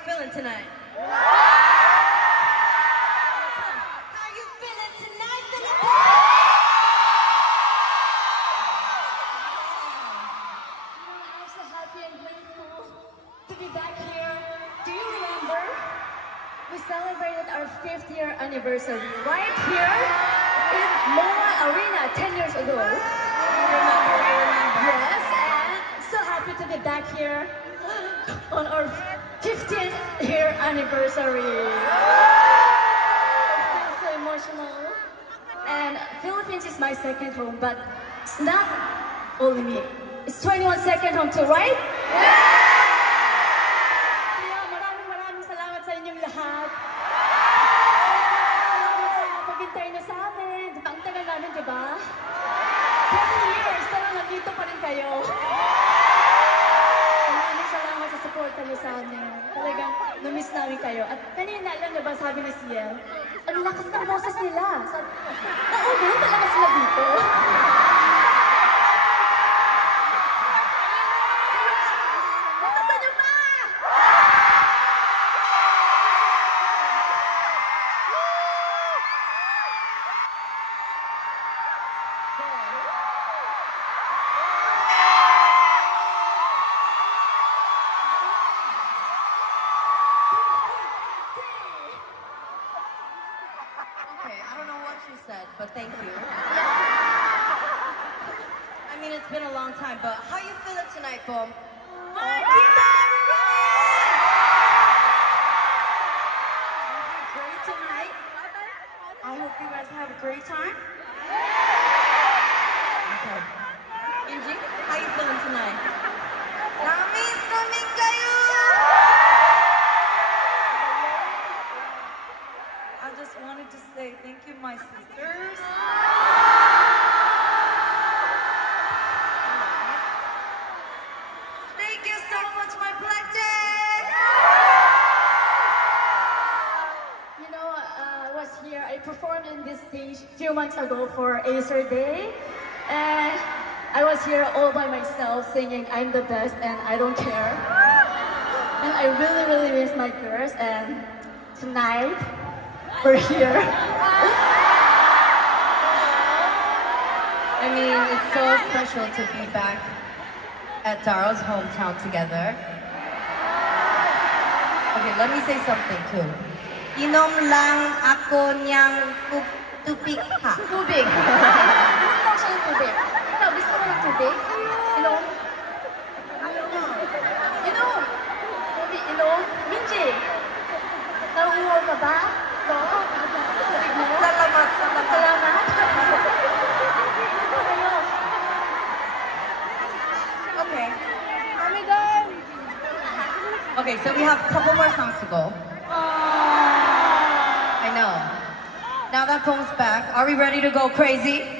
you feeling tonight? How you feeling tonight, Philippines? I'm so happy and grateful to be back here. Do you remember? We celebrated our 5th year anniversary right here in MoMA Arena 10 years ago. Yes, and so happy to be back here on our 15th year anniversary. I feel so emotional. And Philippines is my second home, but it's not only me. It's 21 second home too, right? Kaya maraming salamat sa inyong lahat. Salamat sa paghintay niyo sa amin. Diba, ang tagal namin, diba? 10 years, pero nandito pa rin kayo. Maraming salamat sa supporta niyo sa amin. Talagang namiss namin kayo. At kanina, alam na ba, sabi ni Ciel, ang lakas ng boses nila. Sabi, oo, ganun talaga sila dito. Natasan niyo pa! Okay, I don't know what you said, but thank you. I mean, it's been a long time, but how you feeling tonight, Boom? Great tonight. I hope you guys have a great time. Okay. Angie, how you feeling tonight? Namiss namin kayo! I just wanted to say thank you, my sisters. Thank you so much, my Black Jacks! You know, I was here, I performed in this stage a few months ago for Acer Day. And I was here all by myself singing I'm the best and I don't care. And I really miss my girls, and tonight we're here. I mean, it's so special to be back at Darrell's hometown together. Okay, let me say something too. Inom lang ako niyang tubig ha. Tubig. Gusto ko siya yung tubig. Ikaw, gusto mo yung tubig? Inom? Inom? Tubig, inom? Minji, nauuhaw ka ba? Ito? Tubig mo? Salamat. Salamat. Ito kayo. Okay. Kami doon. Okay, so we have a couple more songs to go. I know. Now that Boom's back, are we ready to go crazy?